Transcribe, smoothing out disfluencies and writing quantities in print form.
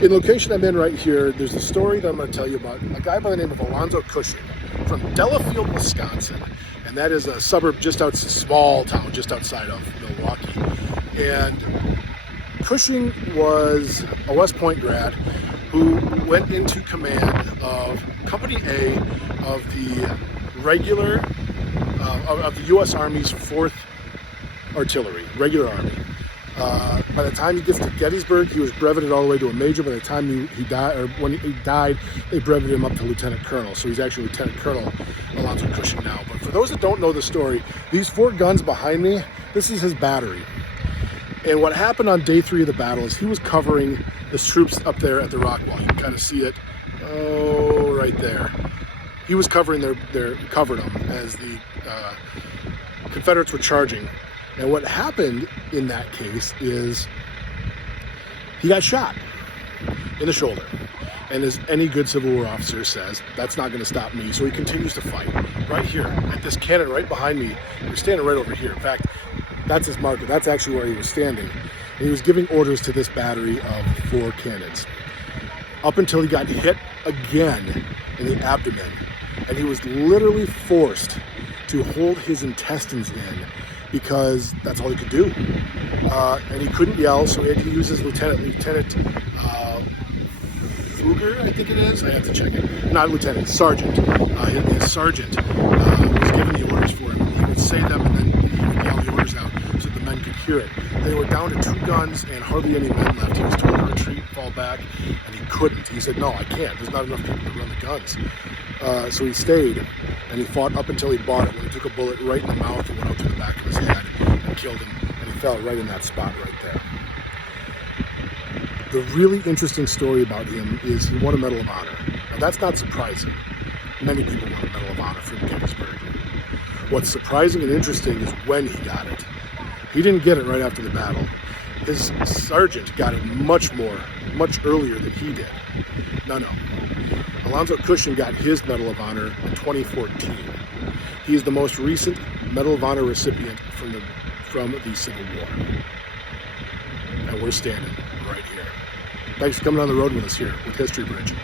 In the location I'm in right here, there's a story that I'm going to tell you about a guy by the name of Alonzo Cushing from Delafield, Wisconsin. And that is a suburb just outside, small town just outside of Milwaukee. And Cushing was a West Point grad who went into command of Company A of the of the U.S. Army's 4th Artillery, regular Army. By the time he gets to Gettysburg, he was breveted all the way to a major. By the time he died, or when he died, they breveted him up to lieutenant colonel. So he's actually Lieutenant Colonel Alonzo Cushing now. But for those that don't know the story, these 4 guns behind me, this is his battery. And what happened on day 3 of the battle is he was covering the troops up there at the rock wall. You can kind of see it, right there. He was covering covered them as the Confederates were charging. And what happened in that case is he got shot in the shoulder. And as any good Civil War officer says, that's not going to stop me. So he continues to fight right here at this cannon right behind me. We're standing right over here. In fact, that's his marker. That's actually where he was standing. And he was giving orders to this battery of 4 cannons up until he got hit again in the abdomen. And he was literally forced to hold his intestines in because that's all he could do. And he couldn't yell, so he had to use his Lieutenant Fugger, I think it is. I have to check it. Not lieutenant, sergeant. His sergeant was giving the orders for him. He would say them and then he would yell the orders out so the men could hear it. They were down to 2 guns and hardly any men left. He was told to retreat, fall back, and he couldn't. He said, no, I can't. There's not enough people to run the guns. So he stayed, and he fought up until he bought it when he took a bullet right in the mouth and went out to the back of his head and killed him, and he fell right in that spot right there. The really interesting story about him is he won a Medal of Honor. Now that's not surprising. Many people won a Medal of Honor from Gettysburg. What's surprising and interesting is when he got it. He didn't get it right after the battle. His sergeant got it much earlier than he did. No. Alonzo Cushing got his Medal of Honor in 2014. He is the most recent Medal of Honor recipient from the Civil War. And we're standing right here. Thanks for coming on the road with us here with History Bridge.